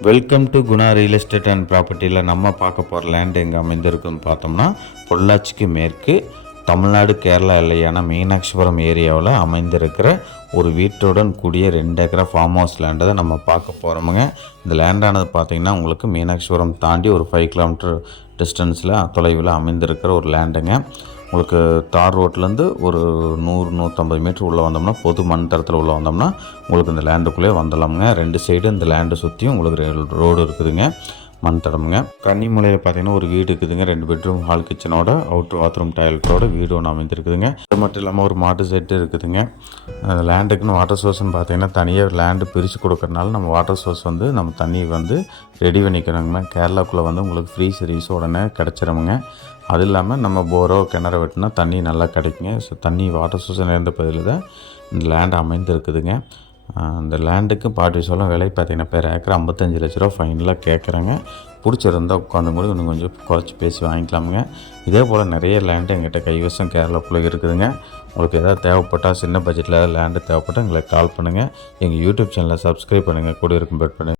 Welcome to Guna real estate and ப்ராப்பர்ட்டியில் நம்ம பார்க்க போகிற லேண்ட் எங்கே அமைந்திருக்குன்னு பார்த்தோம்னா பொள்ளாச்சிக்கு மேற்கு தமிழ்நாடு கேரளா எல்லையான மீனாட்சிபுரம் ஏரியாவில் அமைந்திருக்கிற ஒரு வீட்டுடன் கூடிய ரெண்டு ஏக்கரா ஃபார்ம் ஹவுஸ் லேண்டை தான் நம்ம பார்க்க போகிறோமுங்க இந்த லேண்டானது பார்த்திங்கன்னா உங்களுக்கு மீனாட்சிபுரம் தாண்டி ஒரு ஃபைவ் கிலோமீட்டர் டிஸ்டன்ஸில் தொலைவில் அமைந்திருக்கிற ஒரு லேண்டுங்க உங்களுக்கு தார் ரோட்லேருந்து ஒரு நூறு நூற்றம்பது மீட்டர் உள்ளே வந்தோம்னா பொது மண் தரத்தில் உள்ளே வந்தோம்னா உங்களுக்கு இந்த லேண்டுக்குள்ளே வந்துடலாமுங்க. ரெண்டு சைடு இந்த லேண்டை சுற்றியும் உங்களுக்கு ரோடு இருக்குதுங்க. மண் தடமுங்க கன்னிமலையில் பார்த்தீங்கன்னா ஒரு வீடு இருக்குதுங்க. ரெண்டு பெட்ரூம் ஹால் கிச்சனோட அவுட்ரு பாத்ரூம் டாய்லெட்டோட வீடு ஒன்று அமைந்திருக்குதுங்க. அது மட்டும் இல்லாமல் ஒரு மாட்டு செட்டு இருக்குதுங்க. லேண்டுக்குன்னு வாட்டர் சோர்ஸ்னு பார்த்தீங்கன்னா தனியாக லேண்டு பிரித்து கொடுக்கறனால நம்ம வாட்டர் சோர்ஸ் வந்து நம்ம தண்ணி வந்து ரெடி பண்ணிக்கிறோங்க கேரளாக்குள்ளே வந்து உங்களுக்கு ஃப்ரீ சர்வீஸ் உடனே கிடச்சிருமுங்க. அது இல்லாமல் நம்ம போரோ கிணறு வெட்டினா தண்ணி நல்லா கிடைக்குங்க. ஸோ தண்ணி வாட்டர் சோர்ஸ் நிறைந்த பகுதியில் தான் இந்த லேண்ட் அமைந்திருக்குதுங்க. அந்த லேண்டுக்கு பாட்டி சொல்ல விலை பார்த்தீங்கன்னா பேர் ஏக்கர் ஐம்பத்தஞ்சு லட்ச ரூபா ஃபைனலாக கேட்குறாங்க. பிடிச்சிருந்தா உட்காந்து கூட இன்னும் கொஞ்சம் குறைச்சி பேசி வாங்கிக்கலாமுங்க. இதே போல் நிறைய லேண்டு எங்கிட்ட கைவசம் கேரளாக்குள்ளே இருக்குதுங்க. உங்களுக்கு எதாவது தேவைப்பட்டால் சின்ன பட்ஜெட்டில் ஏதாவது லேண்டு தேவைப்பட்டால் எங்களுக்கு கால் பண்ணுங்கள் எங்கள் யூடியூப் சேனலை சப்ஸ்கிரைப் பண்ணுங்கள் கூட இருக்கும் பெட் பண்ணுங்கள்